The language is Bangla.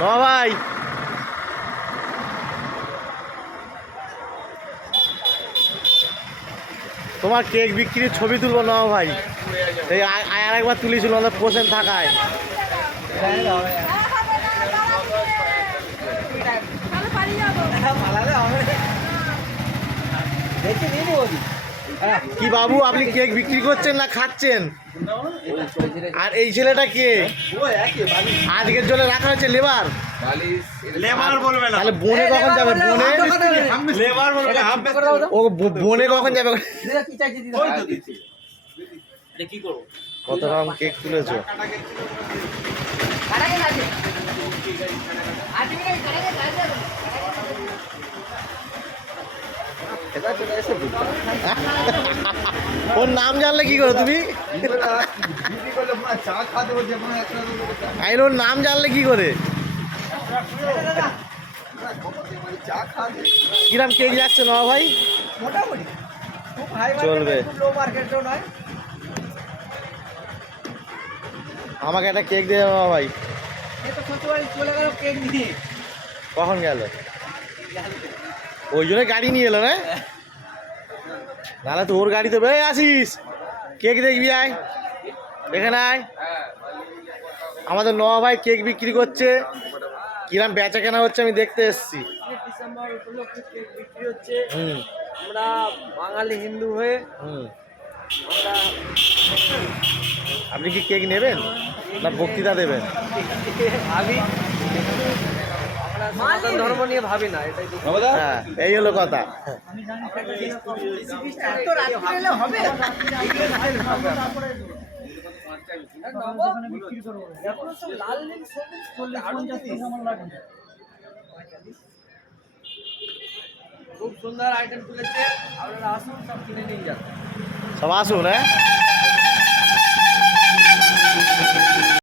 নওয়া ভাই, তোমার কেক বিক্রির ছবি তুলবো নওয়া ভাই। এই আর একবার তুলেছিল আমাদের পোষণ থাকায়। কি বাবু, আপনি কেক বিক্রি করছেন না খাচ্ছেন? আর এই ছেলেটা কে? আজকের জন্য রাখা হয়েছে লেবার। লেবার বলবে না, তাহলে বনে কখন যাবে? বনে লেবার বলবে না। ও বনে কখন যাবে? কি করবো? কত রকম কেক তুলেছো? ওর নাম জানলে কি করো তুমি? ওর নাম জানলে কি করে? কিরাম কেক যাচ্ছে না ভাই? মোটামুটি চলবে। লো মার্কেটও নয়। আমাকে একটা কেক দিয়ে দেবো ভাই। এ তো শ্বশুরবাড়ি চলে গেল কেক নিয়ে। কখন গেল? ওই জন্য গাড়ি নিয়ে এলো না? নাহলে তো ওর গাড়ি তো বেড়ে আসিস। কেক দেখবি, আয় এখানে আয়। আমাদের নওয়া ভাই কেক বিক্রি করছে, কিরাম বেচা কেনা হচ্ছে আমি দেখতে এসছি। ডিসেম্বর উপলক্ষে কেক বিক্রি হচ্ছে। হুম আমরা বাঙালি হিন্দু হয়ে হুম। আমরা আপনি কি কেক নেবেন না বক্তৃতা দেবেন? ভাবি, আমরা সনাতন ধর্ম নিয়ে ভাবি না, এটাই তো। হ্যাঁ, এই হলো কথা। খুব সুন্দর আইটেম তুলেছে, আপনারা আসুন, সব কিনে নিয়ে যান। সব আসুন, হ্যাঁ।